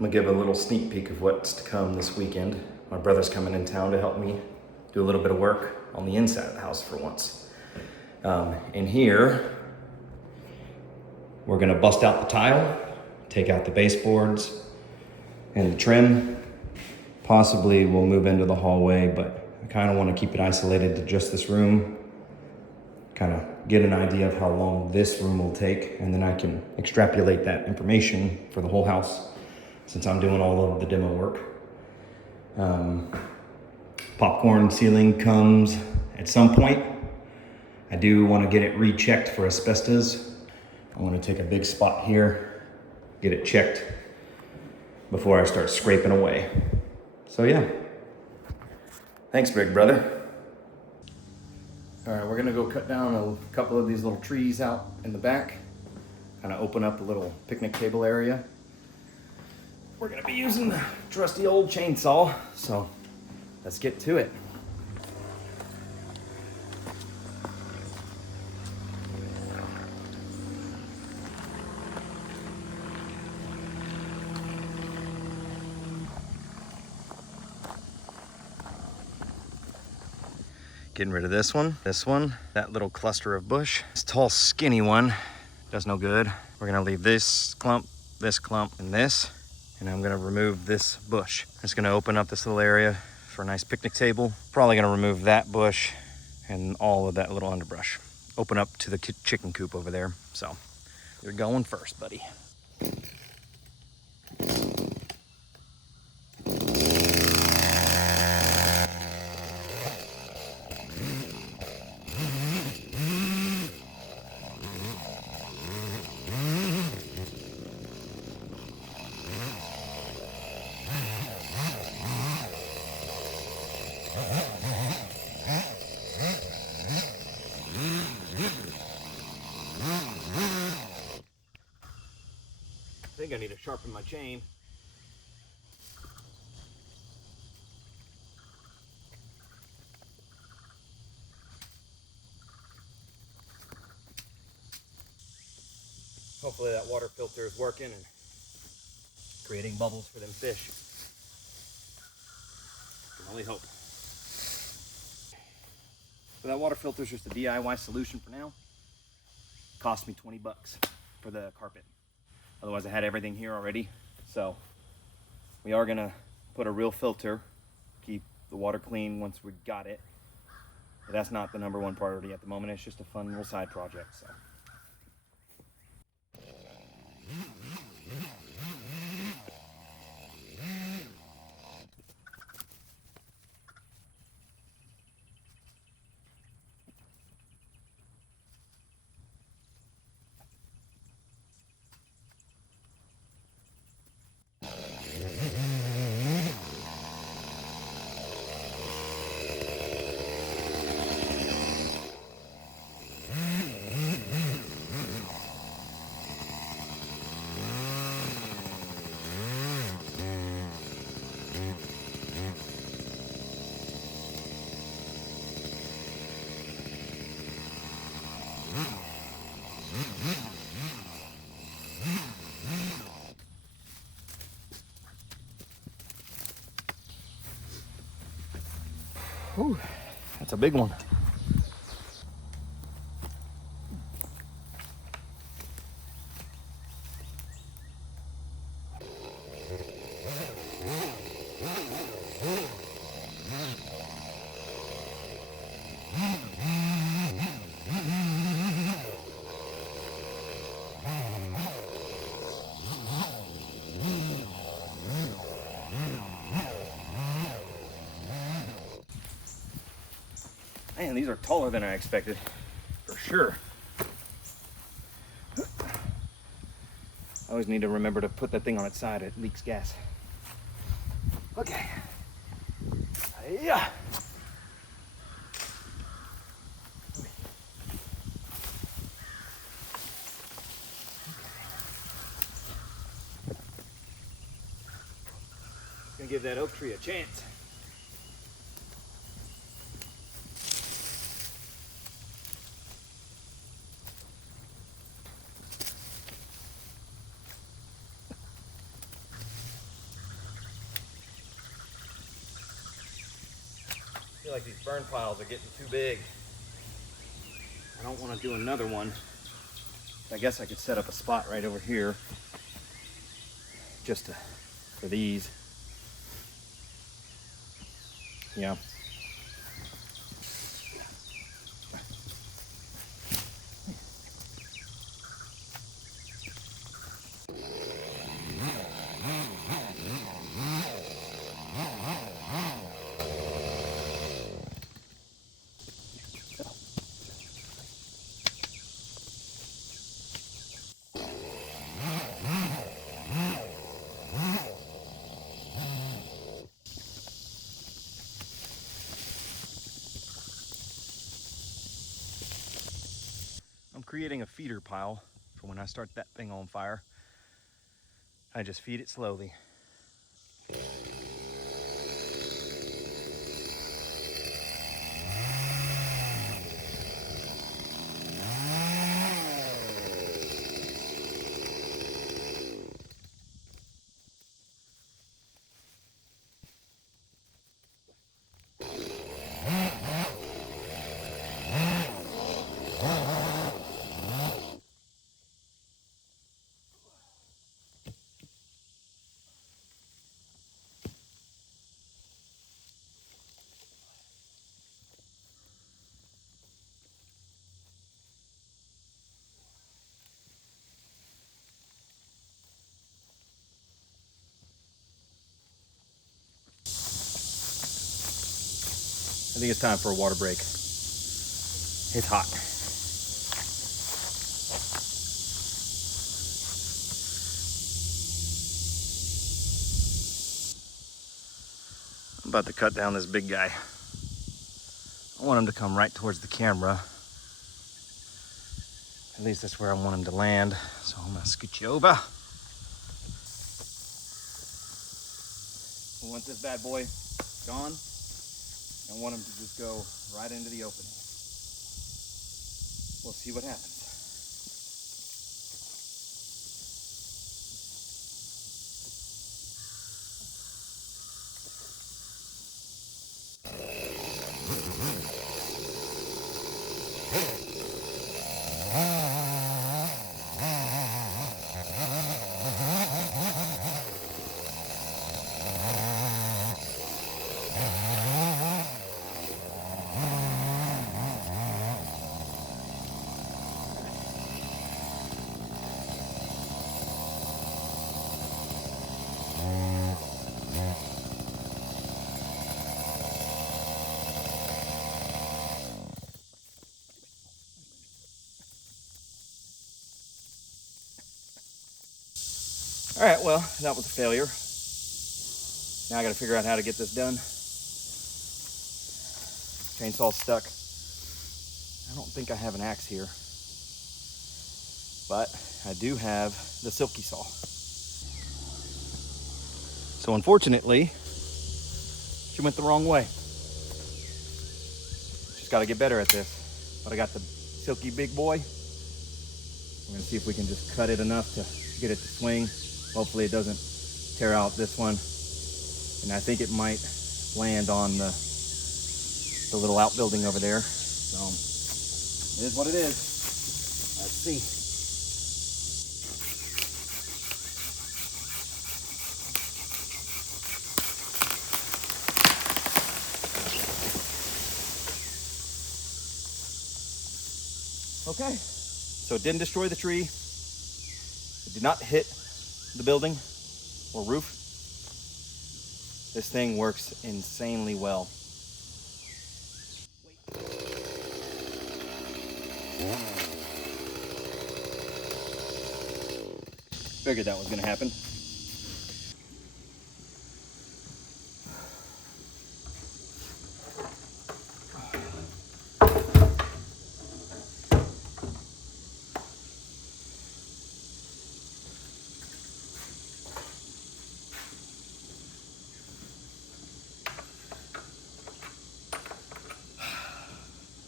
I'm gonna give a little sneak peek of what's to come this weekend. My brother's coming in town to help me do a little bit of work on the inside of the house for once. In here, we're gonna bust out the tile, take out the baseboards and the trim. Possibly we'll move into the hallway, but I kind of want to keep it isolated to just this room. Kind of get an idea of how long this room will take, and then I can extrapolate that information for the whole house since I'm doing all of the demo work. Popcorn ceiling comes at some point. I do want to get it rechecked for asbestos. I want to take a big spot here, get it checked before I start scraping away. So yeah, thanks, big brother. All right, we're gonna go cut down a couple of these little trees out in the back, kind of open up a little picnic table area. We're gonna be using the trusty old chainsaw, so let's get to it. Getting rid of this one, that little cluster of bush. This tall, skinny one does no good. We're gonna leave this clump, and this, and I'm gonna remove this bush. It's gonna open up this little area for a nice picnic table. Probably gonna remove that bush and all of that little underbrush. Open up to the chicken coop over there. So you're going first, buddy. I think I need to sharpen my chain. Hopefully that water filter is working and creating bubbles for them fish. Can only hope. So that water filter is just a DIY solution for now. Cost me 20 bucks for the carpet. Otherwise I had everything here already. So we are gonna put a real filter, keep the water clean once we got it. But that's not the number one priority at the moment. It's just a fun little side project, so. Whew, that's a big one. Man, these are taller than I expected, for sure. I always need to remember to put that thing on its side. It leaks gas. Okay. Yeah. Gonna give that oak tree a chance. feel like these burn piles are getting too big. I don't want to do another one. I guess I could set up a spot right over here just for these. Yeah. I'm creating a feeder pile for when I start that thing on fire. I just feed it slowly. I think it's time for a water break. It's hot. I'm about to cut down this big guy. I want him to come right towards the camera. At least that's where I want him to land. So I'm gonna scoot you over. I want this bad boy gone. I want him to just go right into the opening. We'll see what happens. All right, well, that was a failure. Now I gotta figure out how to get this done. Chainsaw's stuck. I don't think I have an axe here, but I do have the silky saw. So unfortunately, she went the wrong way. She's gotta get better at this. But I got the silky big boy. We're gonna see if we can just cut it enough to get it to swing. Hopefully it doesn't tear out this one. And I think it might land on the little outbuilding over there. So it is what it is. Let's see. Okay, so it didn't destroy the tree. It did not hit the building or roof. This thing works insanely well. Figured that was gonna happen.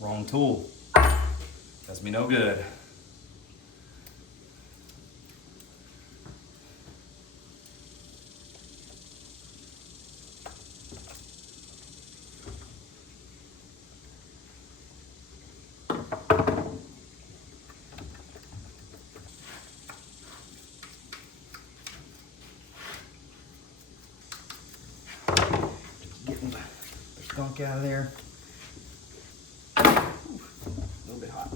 Wrong tool. Does me no good. gunk out of there. Ooh, a little bit hot.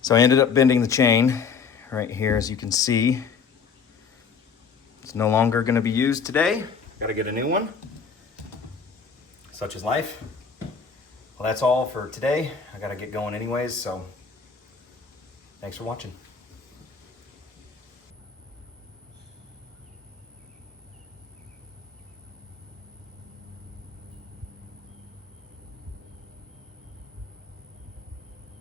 So I ended up bending the chain right here, as you can see. It's no longer going to be used today. Got to get a new one. Such is life. Well, that's all for today. I got to get going anyways, so thanks for watching.